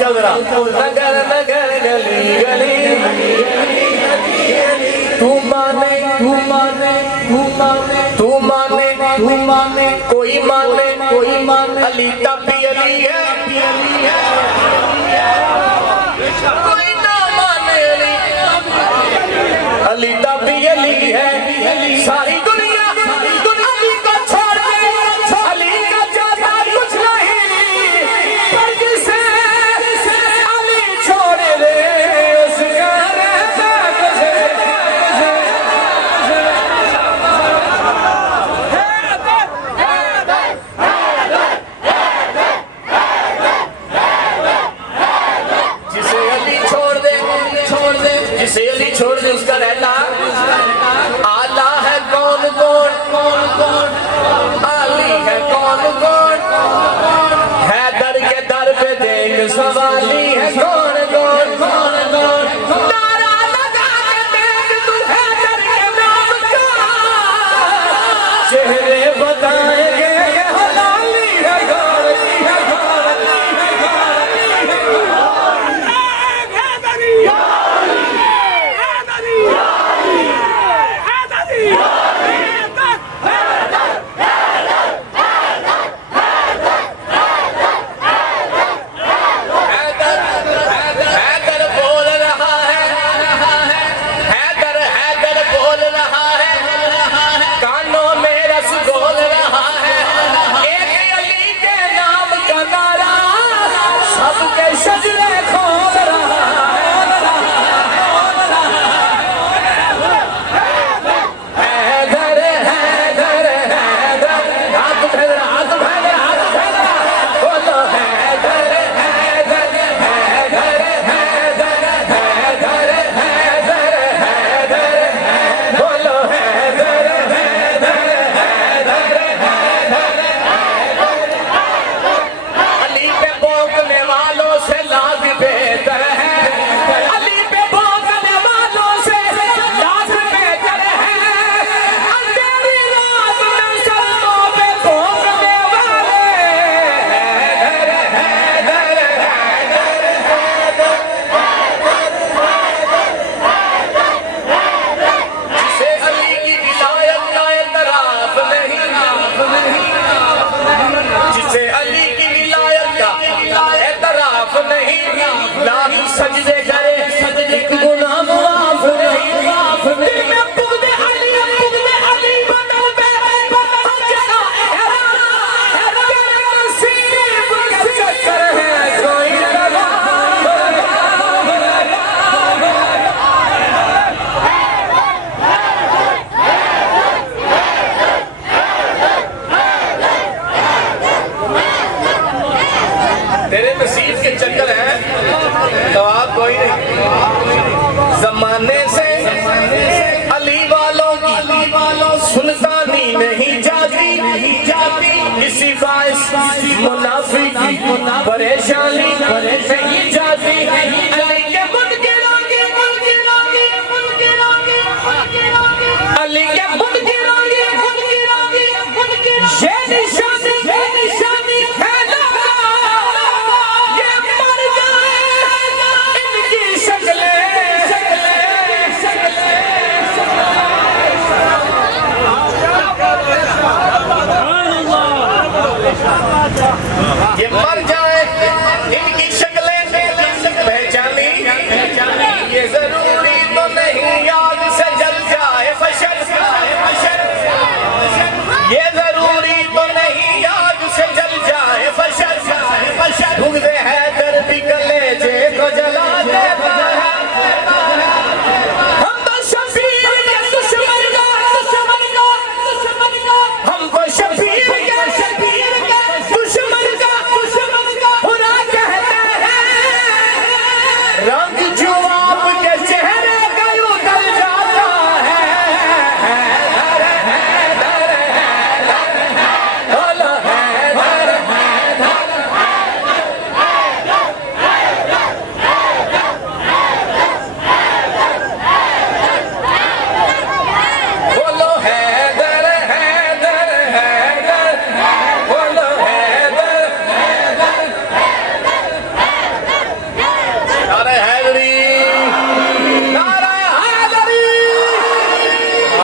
चल रहा नगर नगर गली गली तू माने तू माने तू माने तू माने तू माने कोई माने अली तभी अली है कोई ना माने अली तभी अली है सारी दुनिया अली को छोड़ के अली का ज्यादा कुछ नहीं पर जिसे अली छोड़ दे उसका रहता कुछ जिसे अली छोड़ दे जिसे अली छोड़ दे उसका रहता आला है कौन कौन कौन कौन अली है कौन कौन है दर के दर पे देख सवाली है कौन कौन कौन कौन नारा लगा के देख तू है दर के नाम का चेहरे बताएंगे ये हलाली है कौन हैदर बोल रहा है हैदर बोल रहा है कानों में रस बोल रहा है एक अली के नाम का नारा सबके सजरे खोल रहा हैदर हैदर हैदर हाथ फैल रहा हाथ फैल रहा हाथ फैल रहा बोलो हैदर हैदर हैदर हैदर हैदर हैदर हैदर बोलो हैदर हैदर हैदर अली पे भौंकने वालों से लाख बेहतर है अली पे भौंकने वालों से लाख बेहतर है अंधेरी रात में सरों पे भौंकने वाले हैदर हैदर जिसे अली की विलायत का एतराफ नहीं जिसे अली की विलायत का एतराफ नहीं लाख सजदे करे एक गुनाह माफ नहीं दिल में पुगदे अली बदल पे जरा तेरे नसीब का चक्कर है कोई लगा तेरे नसीब के चक्कर है जवाब कोई नहीं जमाने से अली वालों की सुल्तानी नहीं जाती इसी बाइस मुनाफिकी परेशानी नहीं जाती अली के मुनकिरों की अली के मुनकिरों की ये निशानी है ना ये मर जाए इनकी शक्लें ये मर जाए इनकी शक्लें पहचानी ये जरूरी तो नहीं याद से जल जाए बशर ये जरूरी तो नहीं याद से जल जाए बशर ढूंढते हैं दर्द कलेजे को जला देता है हमको शबीर के दुश्मन का हमको शबीर के दुश्मन का सारे